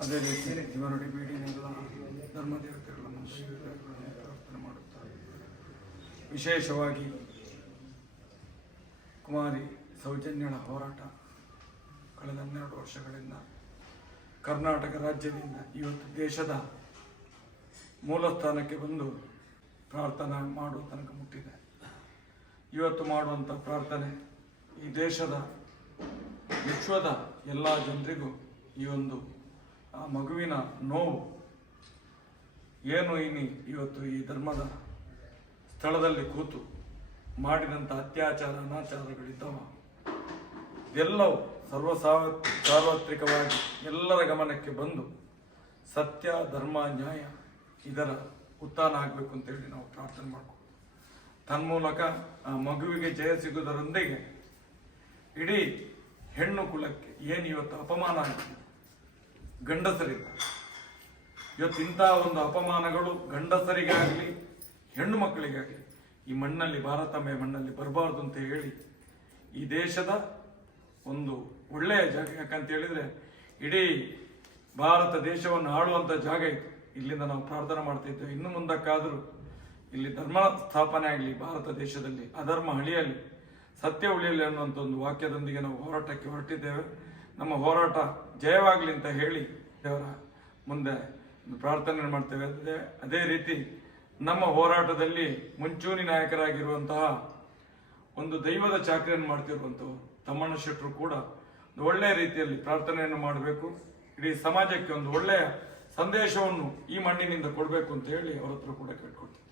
ಅದೇ ರೀತಿ ಇವರಡಿ ಬೀಡಿನೆಲ್ಲ ಧರ್ಮದೇವತೆಗಳನ್ನು ಶ್ರೀಗಳನ್ನು ಪ್ರಾರ್ಥನೆ ಮಾಡುತ್ತಾರೆ ವಿಶೇಷವಾಗಿ ಕುಮಾರಿ ಸೌಜನ್ಯಳ ಹೋರಾಟ ಕಳೆದ ಹನ್ನೆರಡು ವರ್ಷಗಳಿಂದ ಕರ್ನಾಟಕ ರಾಜ್ಯದಿಂದ ಇವತ್ತು ದೇಶದ ಮೂಲ ಸ್ಥಾನಕ್ಕೆ ಬಂದು ಪ್ರಾರ್ಥನಾ ಮಾಡುವ ತನಕ ಮುಟ್ಟಿದೆ. ಇವತ್ತು ಮಾಡುವಂಥ ಪ್ರಾರ್ಥನೆ ಈ ದೇಶದ, ವಿಶ್ವದ ಎಲ್ಲ ಜನರಿಗೂ ಈ ಒಂದು, ಆ, ಮಗುವಿನ ನೋವು ಏನು ಇನಿ ಇವತ್ತು ಈ ಧರ್ಮದ ಸ್ಥಳದಲ್ಲಿ ಕೂತು ಮಾಡಿದಂಥ ಅತ್ಯಾಚಾರ, ಅನಾಚಾರಗಳಿದ್ದವ. ಇದೆಲ್ಲವೂ ಸರ್ವ ಸಾರ್ವತ್ರಿಕವಾಗಿ ಎಲ್ಲರ ಗಮನಕ್ಕೆ ಬಂದು ಸತ್ಯ, ಧರ್ಮ, ನ್ಯಾಯ ಇದರ ಉತ್ಥಾನ ಆಗಬೇಕು ಅಂತೇಳಿ ನಾವು ಪ್ರಾರ್ಥನೆ ಮಾಡ್ಕೊ ತನ್ಮೂಲಕ ಆ ಮಗುವಿಗೆ ಜಯ ಸಿಗುವುದರೊಂದಿಗೆ ಇಡೀ ಹೆಣ್ಣು ಕುಲಕ್ಕೆ ಏನು ಇವತ್ತು ಅಪಮಾನ ಆಗಿದೆ ಗಂಡಸರಿಂದ ಇವತ್ತು ಇಂತಹ ಒಂದು ಅಪಮಾನಗಳು ಗಂಡಸರಿಗಾಗಲಿ, ಹೆಣ್ಣು ಮಕ್ಕಳಿಗಾಗಲಿ, ಈ ಮಣ್ಣಲ್ಲಿ ಭಾರತಮ್ಮೆ ಮಣ್ಣಲ್ಲಿ ಬರಬಾರ್ದು ಅಂತ ಹೇಳಿ ಈ ದೇಶದ ಒಂದು ಒಳ್ಳೆಯ ಜಾಗ ಯಾಕಂತ ಹೇಳಿದ್ರೆ ಇಡೀ ಭಾರತ ದೇಶವನ್ನು ಆಳುವಂಥ ಜಾಗ ಇದು. ಇಲ್ಲಿಂದ ನಾವು ಪ್ರಾರ್ಥನೆ ಮಾಡ್ತಿದ್ದೇವೆ ಇನ್ನು ಮುಂದಕ್ಕಾದರೂ ಇಲ್ಲಿ ಧರ್ಮ ಸ್ಥಾಪನೆ ಆಗಲಿ, ಭಾರತ ದೇಶದಲ್ಲಿ, ಅಧರ್ಮ ಹಳಿಯಲ್ಲಿ, ಸತ್ಯ ಉಳಿಯಲಿ ಅನ್ನುವಂಥ ಒಂದು ವಾಕ್ಯದೊಂದಿಗೆ ನಾವು ಹೋರಾಟಕ್ಕೆ ಹೊರಟಿದ್ದೇವೆ. ನಮ್ಮ ಹೋರಾಟ ಜಯವಾಗಲಿ ಅಂತ ಹೇಳಿ ದೇವರ ಮುಂದೆ ಪ್ರಾರ್ಥನೆ ಮಾಡ್ತೇವೆ. ಅದೇ ರೀತಿ ನಮ್ಮ ಹೋರಾಟದಲ್ಲಿ ಮುಂಚೂಣಿ ನಾಯಕರಾಗಿರುವಂತಹ ಒಂದು ದೈವದ ಚಾಕರಿಯನ್ನು ಮಾಡ್ತಿರುವಂಥವ್ರು ತಮ್ಮಣ್ಣ ಶೆಟ್ಟರು ಕೂಡ ಒಂದು ಒಳ್ಳೆಯ ರೀತಿಯಲ್ಲಿ ಪ್ರಾರ್ಥನೆಯನ್ನು ಮಾಡಬೇಕು. ಇಡೀ ಸಮಾಜಕ್ಕೆ ಒಂದು ಒಳ್ಳೆಯ ಸಂದೇಶವನ್ನು ಈ ಮಣ್ಣಿನಿಂದ ಕೊಡಬೇಕು ಅಂತ ಹೇಳಿ ಅವ್ರ ಹತ್ರ ಕೂಡ ಕೇಳ್ಕೊಳ್ತೀನಿ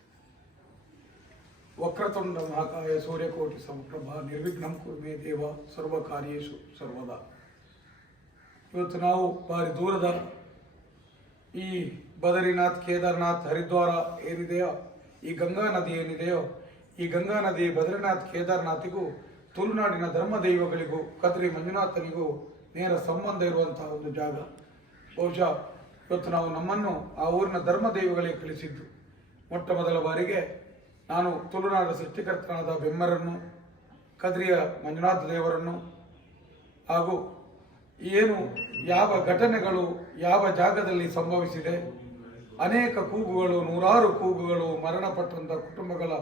ವಕ್ರತುಂಡ ಮಹಾಕಾಯ ಸೂರ್ಯಕೋಟಿ ಸಮಪ್ರಭ ನಿರ್ವಿಘ್ನಂ ಕುರ್ಮೇ ದೇವ ಸರ್ವ ಕಾರ್ಯೇಶು ಸರ್ವದ. ಇವತ್ತು ನಾವು ಬಾರಿ ದೂರದ ಈ ಬದರಿನಾಥ್, ಕೇದಾರನಾಥ್, ಹರಿದ್ವಾರ ಏನಿದೆಯೋ, ಈ ಗಂಗಾ ನದಿ ಏನಿದೆಯೋ, ಈ ಗಂಗಾ ನದಿ, ಬದರಿನಾಥ್, ಕೇದಾರನಾಥಿಗೂ, ತುಳುನಾಡಿನ ಧರ್ಮ ದೈವಗಳಿಗೂ ಕದ್ರಿ ಮಂಜುನಾಥನಿಗೂ ನೇರ ಸಂಬಂಧ ಇರುವಂತಹ ಒಂದು ಜಾಗ. ಬಹುಶಃ ಇವತ್ತು ನಾವು ನಮ್ಮನ್ನು ಆ ಊರಿನ ಧರ್ಮ ದೈವಗಳಿಗೆ ಕಳಿಸಿದ್ದು. ಮೊಟ್ಟ ಮೊದಲ ಬಾರಿಗೆ ನಾನು ತುಳುನಾಡ ಸೃಷ್ಟಿಕರ್ತನಾದ ಬೆಮ್ಮರನ್ನು, ಕದ್ರಿಯ ಮಂಜುನಾಥ ದೇವರನ್ನು, ಹಾಗೂ ಏನು ಯಾವ ಘಟನೆಗಳು ಯಾವ ಜಾಗದಲ್ಲಿ ಸಂಭವಿಸಿದೆ, ಅನೇಕ ಕೂಗುಗಳು, ನೂರಾರು ಕೂಗುಗಳು, ಮರಣಪಟ್ಟಂತ ಕುಟುಂಬಗಳ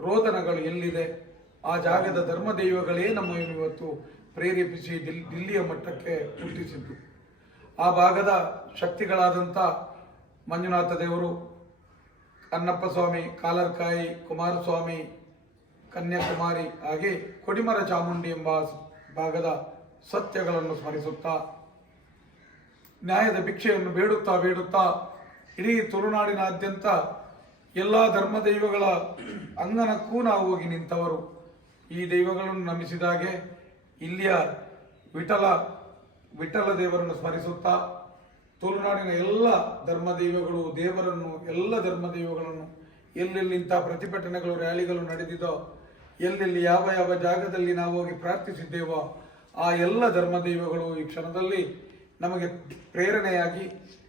ರೋದನಗಳು ಎಲ್ಲಿದೆ, ಆ ಜಾಗದ ಧರ್ಮದೈವಗಳೇ ನಮ್ಮ ಇವತ್ತು ಪ್ರೇರೇಪಿಸಿ ದಿಲ್- ದಿಲ್ಲಿಯ ಮಟ್ಟಕ್ಕೆ ಹುಟ್ಟಿಸಿದ್ದು. ಆ ಭಾಗದ ಶಕ್ತಿಗಳಾದಂಥ ಮಂಜುನಾಥ ದೇವರು ಕನ್ನಪ್ಪ ಸ್ವಾಮಿ ಕಾಲರ್ಕಾಯಿ, ಕುಮಾರಸ್ವಾಮಿ, ಕನ್ಯಾಕುಮಾರಿ ಹಾಗೆ ಕೊಡಿಮರ ಚಾಮುಂಡಿ ಎಂಬ ಭಾಗದ ಸತ್ಯಗಳನ್ನು ಸ್ಮರಿಸುತ್ತಾ, ನ್ಯಾಯದ ಭಿಕ್ಷೆಯನ್ನು ಬೇಡುತ್ತಾ ಬೇಡುತ್ತಾ, ಇಡೀ ತುಳುನಾಡಿನಾದ್ಯಂತ ಎಲ್ಲ ಧರ್ಮ ದೈವಗಳ ಅಂಗನಕ್ಕೂ ನಾವು ಹೋಗಿ ನಿಂತವರು. ಈ ದೈವಗಳನ್ನು ನಮಿಸಿದಾಗೆ ಇಲ್ಲಿಯ ವಿಠಲ ವಿಠಲ ದೇವರನ್ನು ಸ್ಮರಿಸುತ್ತಾ ತುಳುನಾಡಿನ ಎಲ್ಲ ಧರ್ಮದೈವಗಳು, ದೇವರನ್ನು, ಎಲ್ಲ ಧರ್ಮದೈವಗಳನ್ನು ಎಲ್ಲೆಲ್ಲಿ ಇಂಥ ಪ್ರತಿಭಟನೆಗಳು, ರ್ಯಾಲಿಗಳು ನಡೆದಿದೋ, ಎಲ್ಲೆಲ್ಲಿ ಯಾವ ಯಾವ ಜಾಗದಲ್ಲಿ ನಾವು ಹೋಗಿ ಪ್ರಾರ್ಥಿಸಿದ್ದೇವೋ, ಆ ಎಲ್ಲ ಧರ್ಮದೈವಗಳು ಈ ಕ್ಷಣದಲ್ಲಿ ನಮಗೆ ಪ್ರೇರಣೆಯಾಗಿ,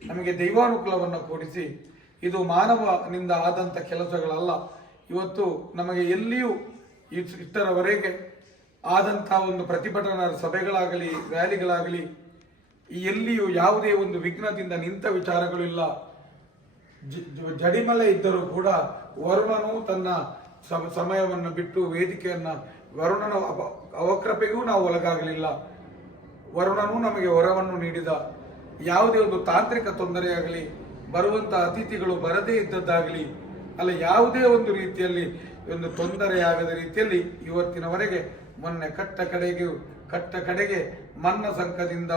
ನಮಗೆ ದೈವಾನುಕೂಲವನ್ನು ಕೊಡಿಸಿ, ಇದು ಮಾನವನಿಂದ ಆದಂಥ ಕೆಲಸಗಳಲ್ಲ. ಇವತ್ತು ನಮಗೆ ಎಲ್ಲಿಯೂ ಇಷ್ಟರವರೆಗೆ ಆದಂಥ ಒಂದು ಪ್ರತಿಭಟನಾ ಸಭೆಗಳಾಗಲಿ, ರ್ಯಾಲಿಗಳಾಗಲಿ ಎಲ್ಲಿಯೂ ಯಾವುದೇ ಒಂದು ವಿಘ್ನದಿಂದ ನಿಂತ ವಿಚಾರಗಳಿಲ್ಲ. ಜಡಿಮಲೆ ಇದ್ದರೂ ಕೂಡ ವರುಣನು ತನ್ನ ಸಮ- ಸಮಯವನ್ನು ಬಿಟ್ಟು ವೇದಿಕೆಯನ್ನ, ವರುಣನ ಅವಕೃಪೆಗೂ ನಾವು ಒಳಗಾಗಲಿಲ್ಲ. ವರುಣನು ನಮಗೆ ವರವನ್ನು ನೀಡಿದ. ಯಾವುದೇ ಒಂದು ತಾಂತ್ರಿಕ ತೊಂದರೆಯಾಗಲಿ, ಬರುವಂತ ಅತಿಥಿಗಳು ಬರದೇ ಇದ್ದದ್ದಾಗಲಿ, ಅಲ್ಲ ಯಾವುದೇ ಒಂದು ರೀತಿಯಲ್ಲಿ ಒಂದು ತೊಂದರೆಯಾಗದ ರೀತಿಯಲ್ಲಿ ಇವತ್ತಿನವರೆಗೆ ಮೊನ್ನೆ ಕಟ್ಟ ಕಡೆಗೆ ಕಟ್ಟ ಕಡೆಗೆ ಮನ್ನ ಸಂಘದಿಂದ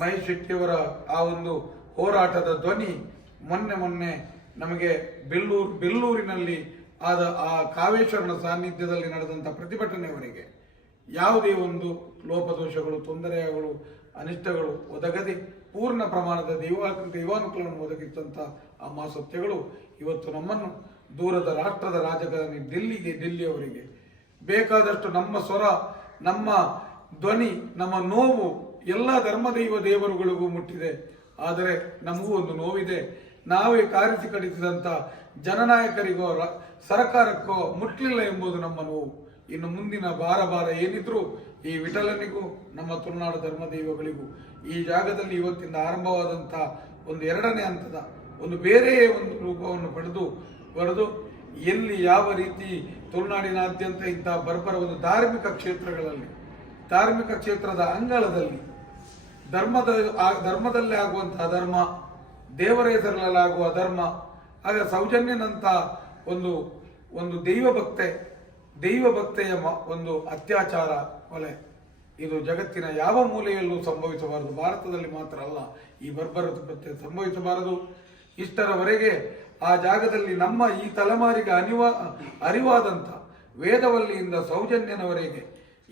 ಮಹೇಶ್ ಶೆಟ್ಟಿಯವರ ಆ ಒಂದು ಹೋರಾಟದ ಧ್ವನಿ ಮೊನ್ನೆ ಮೊನ್ನೆ ನಮಗೆ ಬೆಲ್ಲೂರು, ಬೆಲ್ಲೂರಿನಲ್ಲಿ ಆದ ಆ ಕಾವೇಶ್ವರನ ಸಾನ್ನಿಧ್ಯದಲ್ಲಿ ನಡೆದಂಥ ಪ್ರತಿಭಟನೆಯವರಿಗೆ ಯಾವುದೇ ಒಂದು ಲೋಪದೋಷಗಳು, ತೊಂದರೆಗಳು, ಅನಿಷ್ಟಗಳು ಒದಗದೆ ಪೂರ್ಣ ಪ್ರಮಾಣದ ದೈವಾಕೃತ ದೈವಾನುಕೂಲವನ್ನು ಒದಗಿಸಿದಂಥ ಆ ಮಾಸತ್ಯಗಳು ಇವತ್ತು ನಮ್ಮನ್ನು ದೂರದ ರಾಷ್ಟ್ರದ ರಾಜಧಾನಿ ದಿಲ್ಲಿಗೆ, ದಿಲ್ಲಿಯವರಿಗೆ ಬೇಕಾದಷ್ಟು ನಮ್ಮ ಸ್ವರ, ನಮ್ಮ ಧ್ವನಿ ನಮ್ಮ ನೋವು ಎಲ್ಲ ಧರ್ಮದೈವ ದೇವರುಗಳಿಗೂ ಮುಟ್ಟಿದೆ. ಆದರೆ ನಮಗೂ ಒಂದು ನೋವಿದೆ. ನಾವೇ ಕಾರಿಸಿ ಕಡಿಸಿದಂಥ ಜನನಾಯಕರಿಗೋ ಸರ್ಕಾರಕ್ಕೋ ಮುಟ್ಲಿಲ್ಲ ಎಂಬುದು ನಮ್ಮ ನೋವು. ಇನ್ನು ಮುಂದಿನ ಬಾರ ಬಾರ ಏನಿದ್ರು ಈ ವಿಠಲನಿಗೂ, ನಮ್ಮ ತುಳುನಾಡು ಧರ್ಮದೈವಗಳಿಗೂ, ಈ ಜಾಗದಲ್ಲಿ ಇವತ್ತಿಂದ ಆರಂಭವಾದಂಥ ಒಂದು ಎರಡನೇ ಹಂತದ, ಒಂದು ಬೇರೆ ಒಂದು ರೂಪವನ್ನು ಪಡೆದು, ಬರೆದು, ಎಲ್ಲಿ ಯಾವ ರೀತಿ ತುಳುನಾಡಿನಾದ್ಯಂತ ಇಂತಹ ಬರ್ಬರ ಒಂದು ಧಾರ್ಮಿಕ ಕ್ಷೇತ್ರಗಳಲ್ಲಿ ಧಾರ್ಮಿಕ ಕ್ಷೇತ್ರದ ಅಂಗಳದಲ್ಲಿ ಧರ್ಮದ ಧರ್ಮದಲ್ಲಿ ಆಗುವಂತಹ ಧರ್ಮ, ದೇವರ ಹೆಸರಲ್ಲಿ ಆಗುವ ಧರ್ಮ, ಆಗ ಸೌಜನ್ಯನಂತ ಒಂದು ಒಂದು ದೈವ ಭಕ್ತೆ ದೈವ ಭಕ್ತೆಯ ಒಂದು ಅತ್ಯಾಚಾರ ಕೊಲೆ ಇದು ಜಗತ್ತಿನ ಯಾವ ಮೂಲೆಯಲ್ಲೂ ಸಂಭವಿಸಬಾರದು. ಭಾರತದಲ್ಲಿ ಮಾತ್ರ ಅಲ್ಲ, ಈ ಬರ್ಬರದ ಕೃತ್ಯ ಸಂಭವಿಸಬಾರದು. ಇಷ್ಟರವರೆಗೆ ಆ ಜಾಗದಲ್ಲಿ ನಮ್ಮ ಈ ತಲೆಮಾರಿಗೆ ಅನಿವಾ, ಅರಿವಾದಂಥ ವೇದವಲ್ಲಿಯಿಂದ ಸೌಜನ್ಯನವರೆಗೆ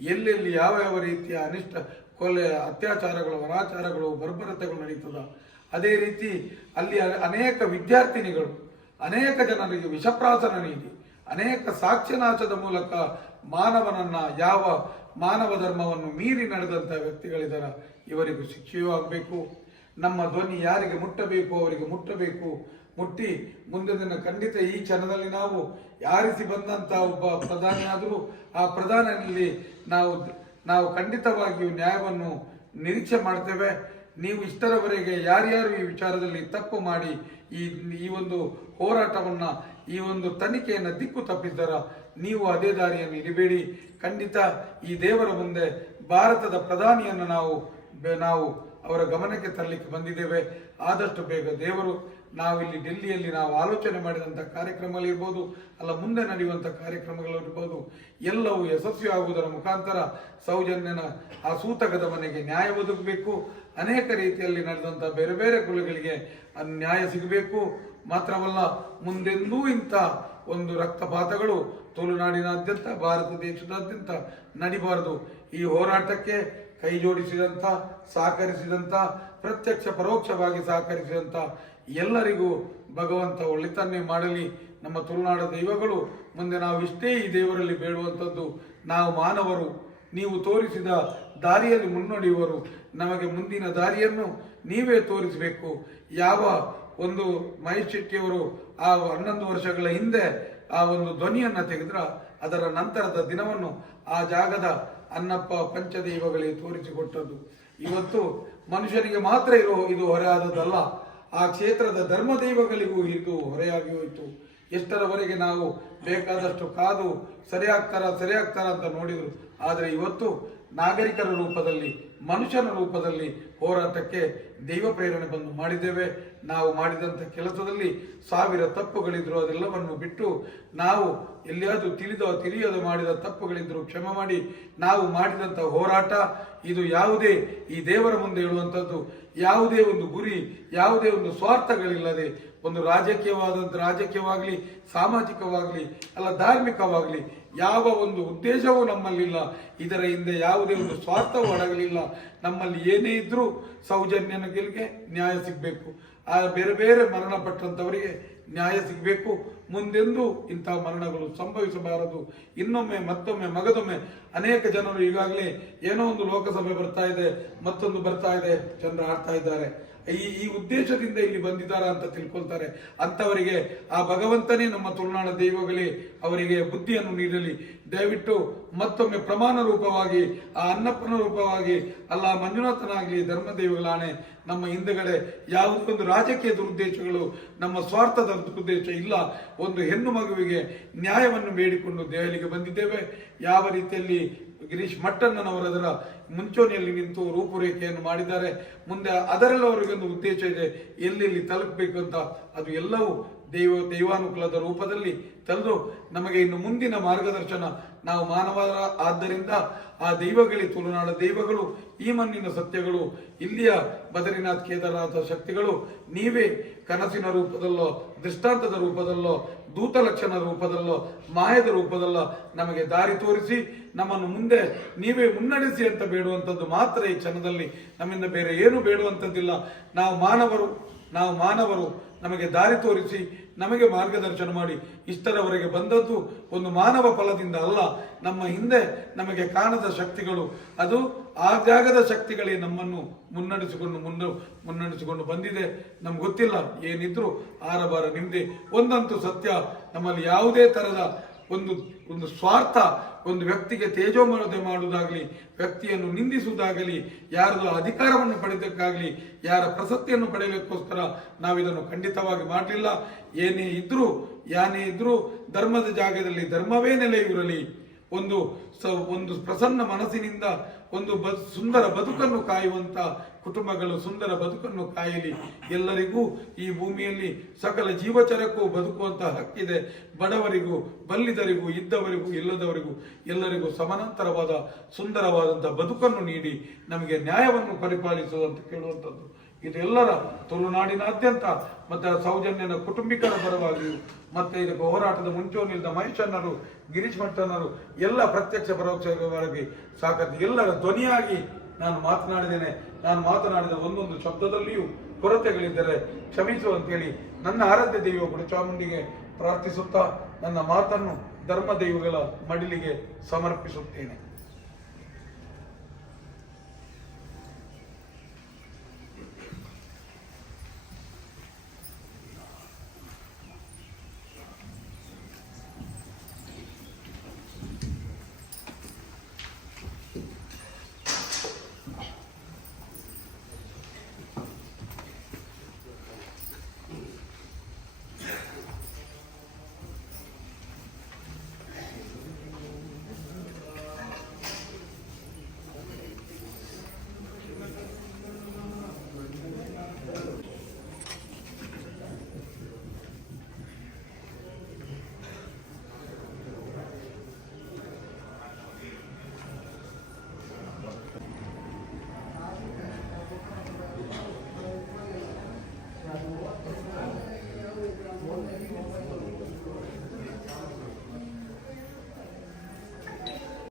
ಎಲ್ಲೆಲ್ಲಿ ಯಾವ ಯಾವ ರೀತಿಯ ಅನಿಷ್ಟ ಕೊಲೆ ಅತ್ಯಾಚಾರಗಳು, ಅನಾಚಾರಗಳು, ಬರ್ಬರತೆಗಳು ನಡೀತದ ಅದೇ ರೀತಿ ಅಲ್ಲಿ ಅನೇಕ ವಿದ್ಯಾರ್ಥಿನಿಗಳು, ಅನೇಕ ಜನರಿಗೆ ವಿಷಪ್ರಾಸನ ನೀಡಿ, ಅನೇಕ ಸಾಕ್ಷ್ಯನಾಶದ ಮೂಲಕ ಮಾನವನನ್ನ ಯಾವ ಮಾನವ ಧರ್ಮವನ್ನು ಮೀರಿ ನಡೆದಂಥ ವ್ಯಕ್ತಿಗಳಿದ್ದಾರ ಇವರಿಗೂ ಶಿಕ್ಷೆಯೂ ಆಗಬೇಕು. ನಮ್ಮ ಧ್ವನಿ ಯಾರಿಗೆ ಮುಟ್ಟಬೇಕು, ಅವರಿಗೆ ಮುಟ್ಟಬೇಕು ಮುಟ್ಟಿ ಮುಂದೆ ದಿನ ಖಂಡಿತ ಈ ಕ್ಷಣದಲ್ಲಿ ನಾವು ಯಾರಿಸಿ ಬಂದಂತ ಒಬ್ಬ ಪ್ರಧಾನಿ ಆದರೂ ಆ ಪ್ರಧಾನಿಯಲ್ಲಿ ನಾವು ನಾವು ಖಂಡಿತವಾಗಿಯೂ ನ್ಯಾಯವನ್ನು ನಿರೀಕ್ಷೆ ಮಾಡ್ತೇವೆ. ನೀವು ಇಷ್ಟರವರೆಗೆ ಯಾರ್ಯಾರು ಈ ವಿಚಾರದಲ್ಲಿ ತಪ್ಪು ಮಾಡಿ ಈ ಈ ಒಂದು ಹೋರಾಟವನ್ನ, ಈ ಒಂದು ತನಿಖೆಯನ್ನು ದಿಕ್ಕು ತಪ್ಪಿದ್ದರ ನೀವು ಅದೇ ದಾರಿಯನ್ನು ಇಡಬೇಡಿ ಖಂಡಿತ ಈ ದೇವರ ಮುಂದೆ ಭಾರತದ ಪ್ರಧಾನಿಯನ್ನು ನಾವು ನಾವು ಅವರ ಗಮನಕ್ಕೆ ತರಲಿಕ್ಕೆ ಬಂದಿದ್ದೇವೆ. ಆದಷ್ಟು ಬೇಗ ದೇವರು ನಾವಿಲ್ಲಿ ಡೆಲ್ಲಿಯಲ್ಲಿ ನಾವು ಆಲೋಚನೆ ಮಾಡಿದಂಥ ಕಾರ್ಯಕ್ರಮಗಳಿರ್ಬೋದು ಅಲ್ಲ ಮುಂದೆ ನಡೆಯುವಂಥ ಕಾರ್ಯಕ್ರಮಗಳಿರ್ಬೋದು ಎಲ್ಲವೂ ಯಶಸ್ವಿ ಆಗುವುದರ ಮುಖಾಂತರ ಸೌಜನ್ಯನ ಆ ಸೂತಕದ ಮನೆಗೆ ನ್ಯಾಯ ಒದಗಬೇಕು. ಅನೇಕ ರೀತಿಯಲ್ಲಿ ನಡೆದಂಥ ಬೇರೆ ಬೇರೆ ಕುಲಗಳಿಗೆ ನ್ಯಾಯ ಸಿಗಬೇಕು. ಮಾತ್ರವಲ್ಲ, ಮುಂದೆಂದೂ ಇಂಥ ಒಂದು ರಕ್ತಪಾತಗಳು ತುಳುನಾಡಿನಾದ್ಯಂತ, ಭಾರತ ದೇಶದಾದ್ಯಂತ ನಡಿಬಾರದು. ಈ ಹೋರಾಟಕ್ಕೆ ಕೈ ಜೋಡಿಸಿದಂಥ ಸಹಕರಿಸಿದಂಥ ಪ್ರತ್ಯಕ್ಷ ಪರೋಕ್ಷವಾಗಿ ಸಹಕರಿಸಿದಂಥ ಎಲ್ಲರಿಗೂ ಭಗವಂತ ಒಳಿತನ್ನೇ ಮಾಡಲಿ. ನಮ್ಮ ತುಳುನಾಡ ದೈವಗಳು, ಮುಂದೆ ನಾವು ಇಷ್ಟೇ ಈ ದೇವರಲ್ಲಿ ಬೇಡುವಂಥದ್ದು ನಾವು ಮಾನವರು. ನೀವು ತೋರಿಸಿದ ದಾರಿಯಲ್ಲಿ ಮುನ್ನಡೆಯುವರು. ನಮಗೆ ಮುಂದಿನ ದಾರಿಯನ್ನು ನೀವೇ ತೋರಿಸಬೇಕು. ಯಾವ ಒಂದು ಮಹೇಶ್ ಶೆಟ್ಟಿಯವರು ಆ ಹನ್ನೊಂದು ವರ್ಷಗಳ ಹಿಂದೆ ಆ ಒಂದು ಧ್ವನಿಯನ್ನು ತೆಗೆದ್ರ ಅದರ ನಂತರದ ದಿನವನ್ನು ಆ ಜಾಗದ ಅನ್ನಪ್ಪ ಪಂಚದೈವಗಳಿಗೆ ತೋರಿಸಿಕೊಟ್ಟದ್ದು. ಇವತ್ತು ಮನುಷ್ಯನಿಗೆ ಮಾತ್ರ ಇರೋ ಇದು ಹೊರೆ ಆದದ್ದಲ್ಲ. ಆ ಕ್ಷೇತ್ರದ ಧರ್ಮದೈವಗಳಿಗೂ ಇದು ಹೊರೆಯಾಗಿ ಹೋಯಿತು. ಎಷ್ಟರವರೆಗೆ ನಾವು ಬೇಕಾದಷ್ಟು ಕಾದು ಸರಿಯಾಗ್ತಾರ ಸರಿಯಾಗ್ತಾರ ಅಂತ ನೋಡಿದ್ರು. ಆದರೆ ಇವತ್ತು ನಾಗರಿಕರ ರೂಪದಲ್ಲಿ ಮನುಷ್ಯನ ರೂಪದಲ್ಲಿ ಹೋರಾಟಕ್ಕೆ ದೈವ ಪ್ರೇರಣೆ ಬಂದು ಮಾಡಿದ್ದೇವೆ. ನಾವು ಮಾಡಿದಂಥ ಕೆಲಸದಲ್ಲಿ ಸಾವಿರ ತಪ್ಪುಗಳಿದ್ರು, ಅದೆಲ್ಲವನ್ನು ಬಿಟ್ಟು ನಾವು ಎಲ್ಲಿಯಾದರೂ ತಿಳಿದೋ ತಿಳಿಯದ ಮಾಡಿದ ತಪ್ಪುಗಳಿದ್ರು ಕ್ಷಮೆ ಮಾಡಿ ನಾವು ಮಾಡಿದಂಥ ಹೋರಾಟ, ಇದು ಯಾವುದೇ ಈ ದೇವರ ಮುಂದೆ ಹೇಳುವಂಥದ್ದು, ಯಾವುದೇ ಒಂದು ಗುರಿ, ಯಾವುದೇ ಒಂದು ಸ್ವಾರ್ಥಗಳಿಲ್ಲದೆ, ಒಂದು ರಾಜಕೀಯವಾದಂಥ ರಾಜಕೀಯವಾಗಲಿ, ಸಾಮಾಜಿಕವಾಗಲಿ, ಅಲ್ಲ ಧಾರ್ಮಿಕವಾಗಲಿ ಯಾವ ಒಂದು ಉದ್ದೇಶವೂ ನಮ್ಮಲ್ಲಿಲ್ಲ. ಇದರ ಹಿಂದೆ ಯಾವುದೇ ಒಂದು ಸ್ವಾರ್ಥವೂ ಅಡಗಲಿಲ್ಲ. ನಮ್ಮಲ್ಲಿ ಏನೇ ಇದ್ದರೂ ಸೌಜನ್ಯನ ಗೆಲ್ಗೆ ನ್ಯಾಯ ಸಿಗಬೇಕು. ಆ ಬೇರೆ ಬೇರೆ ಮರಣಪಟ್ಟಂಥವರಿಗೆ ನ್ಯಾಯ ಸಿಗಬೇಕು. ಮುಂದೆಂದೂ ಇಂಥ ಮರಣಗಳು ಸಂಭವಿಸಬಾರದು. ಇನ್ನೊಮ್ಮೆ ಮತ್ತೊಮ್ಮೆ ಮಗದೊಮ್ಮೆ ಅನೇಕ ಜನರು ಈಗಾಗಲೇ ಏನೋ ಒಂದು ಲೋಕಸಭೆ ಬರ್ತಾ ಇದೆ, ಮತ್ತೊಂದು ಬರ್ತಾ ಇದೆ, ಜನರು ಆಡ್ತಾ ಇದ್ದಾರೆ. ಈ ಈ ಉದ್ದೇಶದಿಂದ ಇಲ್ಲಿ ಬಂದಿದ್ದಾರ ಅಂತ ತಿಳ್ಕೊಳ್ತಾರೆ. ಅಂತವರಿಗೆ ಆ ಭಗವಂತನೇ ನಮ್ಮ ತುಳುನಾಡ ದೈವಗಳೇ ಅವರಿಗೆ ಬುದ್ಧಿಯನ್ನು ನೀಡಲಿ. ದಯವಿಟ್ಟು ಮತ್ತೊಮ್ಮೆ ಪ್ರಮಾಣ ರೂಪವಾಗಿ, ಆ ಅನ್ನಪ್ಪನ ರೂಪವಾಗಿ, ಅಲ್ಲ ಮಂಜುನಾಥನಾಗಲಿ ಧರ್ಮ ದೈವಗಳಾಣೆ, ನಮ್ಮ ಹಿಂದೆಗಡೆ ಯಾವುದೇ ಒಂದು ರಾಜಕೀಯ ದುರುದ್ದೇಶಗಳು, ನಮ್ಮ ಸ್ವಾರ್ಥದ ದುರುದ್ದೇಶ ಇಲ್ಲ. ಒಂದು ಹೆಣ್ಣು ಮಗುವಿಗೆ ನ್ಯಾಯವನ್ನು ಬೇಡಿಕೊಂಡು ದೆಹಲಿಗೆ ಬಂದಿದ್ದೇವೆ. ಯಾವ ರೀತಿಯಲ್ಲಿ ಗಿರೀಶ್ ಮಟ್ಟಣ್ಣನವರದರ ಮುಂಚೂಣಿಯಲ್ಲಿ ನಿಂತು ರೂಪುರೇಖೆಯನ್ನು ಮಾಡಿದ್ದಾರೆ. ಮುಂದೆ ಅದರಲ್ಲೂ ಅವರಿಗೊಂದು ಉದ್ದೇಶ ಇದೆ. ಎಲ್ಲೆಲ್ಲಿ ತಲುಪಬೇಕು ಅಂತ ಅದು ಎಲ್ಲವೂ ದೈವ ದೈವಾನುಕೂಲದ ರೂಪದಲ್ಲಿ ತಂದು ನಮಗೆ ಇನ್ನು ಮುಂದಿನ ಮಾರ್ಗದರ್ಶನ ನಾವು ಮಾನವರ ಆದ್ದರಿಂದ ಆ ದೈವಗಳಿ ತುಳುನಾಡ ದೈವಗಳು, ಈ ಮಣ್ಣಿನ ಸತ್ಯಗಳು, ಇಲ್ಲಿಯ ಬದರಿನಾಥ್ ಕೇದಾರನಾಥ ಶಕ್ತಿಗಳು, ನೀವೇ ಕನಸಿನ ರೂಪದಲ್ಲೋ, ದೃಷ್ಟಾಂತದ ರೂಪದಲ್ಲೋ ದೂತ ಲಕ್ಷಣ ರೂಪದಲ್ಲೋ, ಮಾಯದ ರೂಪದಲ್ಲೋ ನಮಗೆ ದಾರಿ ತೋರಿಸಿ, ನಮ್ಮನ್ನು ಮುಂದೆ ನೀವೇ ಮುನ್ನಡೆಸಿ ಅಂತ ಬೇಡುವಂಥದ್ದು ಮಾತ್ರ ಈ ಕ್ಷಣದಲ್ಲಿ ನಮ್ಮಿಂದ ಬೇರೆ ಏನು ಬೇಡುವಂಥದ್ದಿಲ್ಲ. ನಾವು ಮಾನವರು ನಾವು ಮಾನವರು ನಮಗೆ ದಾರಿ ತೋರಿಸಿ, ನಮಗೆ ಮಾರ್ಗದರ್ಶನ ಮಾಡಿ ಇಷ್ಟರವರೆಗೆ ಬಂದದ್ದು ಒಂದು ಮಾನವ ಫಲದಿಂದ ಅಲ್ಲ, ನಮ್ಮ ಹಿಂದೆ ನಮಗೆ ಕಾಣದ ಶಕ್ತಿಗಳು. ಅದು ಆ ಜಾಗದ ಶಕ್ತಿಗಳೇ ನಮ್ಮನ್ನು ಮುನ್ನಡೆಸಿಕೊಂಡು ಮುನ್ನ ಮುನ್ನಡೆಸಿಕೊಂಡು ಬಂದಿದೆ. ನಮ್ಗೆ ಗೊತ್ತಿಲ್ಲ, ಏನಿದ್ರು ಆರಬಾರ ನಿಮ್ದೆ ಒಂದಂತೂ ಸತ್ಯ, ನಮ್ಮಲ್ಲಿ ಯಾವುದೇ ತರದ ಒಂದು ಒಂದು ಸ್ವಾರ್ಥ ಒಂದು ವ್ಯಕ್ತಿಗೆ ತೇಜೋಮನತೆ ಮಾಡುವುದಾಗಲಿ, ವ್ಯಕ್ತಿಯನ್ನು ನಿಂದಿಸುವುದಾಗಲಿ, ಯಾರದು ಅಧಿಕಾರವನ್ನು ಪಡೆದಕ್ಕಾಗಲಿ, ಯಾರ ಪ್ರಸಕ್ತಿಯನ್ನು ಪಡೆಯಲಿಕ್ಕೋಸ್ಕರ ನಾವಿದನ್ನು ಖಂಡಿತವಾಗಿ ಮಾಡಲಿಲ್ಲ. ಏನೇ ಇದ್ರೂ, ಯಾನೇ ಇದ್ರೂ ಧರ್ಮದ ಜಾಗದಲ್ಲಿ ಧರ್ಮವೇ ನೆಲೆಯೂರಲಿ. ಒಂದು ಸ, ಒಂದು ಪ್ರಸನ್ನ ಮನಸ್ಸಿನಿಂದ ಒಂದು ಬ, ಸುಂದರ ಬದುಕನ್ನು ಕಾಯುವಂತ ಕುಟುಂಬಗಳು ಸುಂದರ ಬದುಕನ್ನು ಕಾಯಲಿ. ಎಲ್ಲರಿಗೂ ಈ ಭೂಮಿಯಲ್ಲಿ ಸಕಲ ಜೀವಚರಕ್ಕೂ ಬದುಕುವಂತಹ ಹಕ್ಕಿದೆ. ಬಡವರಿಗೂ, ಬಲ್ಲಿದರಿಗೂ, ಇದ್ದವರಿಗೂ, ಇಲ್ಲದವರಿಗೂ ಎಲ್ಲರಿಗೂ ಸಮಾನಾಂತರವಾದ ಸುಂದರವಾದಂಥ ಬದುಕನ್ನು ನೀಡಿ ನಮಗೆ ನ್ಯಾಯವನ್ನು ಪರಿಪಾಲಿಸುವಂತ ಕೇಳುವಂಥದ್ದು ಇದೆಲ್ಲರ ತುಳುನಾಡಿನಾದ್ಯಂತ ಮತ್ತು ಸೌಜನ್ಯನ ಕುಟುಂಬಿಕರ ಪರವಾಗಿಯೂ ಮತ್ತೆ ಇದಕ್ಕೆ ಹೋರಾಟದ ಮುಂಚೂಣಿಯಿಂದ ಮಹೇಶಣ್ಣರು ಗಿರೀಶ್ ಭಟ್ಟನರು ಎಲ್ಲ ಪ್ರತ್ಯಕ್ಷ ಪರೋಕ್ಷವಾಗಿ ಸಾಕಷ್ಟು ಎಲ್ಲರ ಧ್ವನಿಯಾಗಿ ನಾನು ಮಾತನಾಡಿದ್ದೇನೆ, ನಾನು ಮಾತನಾಡಿದ ಒಂದೊಂದು ಶಬ್ದದಲ್ಲಿಯೂ ಕೊರತೆಗಳಿದ್ದರೆ ಕ್ಷಮಿಸು ಅಂತೇಳಿ ನನ್ನ ಆರಾಧ್ಯ ದೈವ ಚಾಮುಂಡಿಗೆ ಪ್ರಾರ್ಥಿಸುತ್ತಾ ನನ್ನ ಮಾತನ್ನು ಧರ್ಮ ದೈವಗಳ ಮಡಿಲಿಗೆ ಸಮರ್ಪಿಸುತ್ತೇನೆ.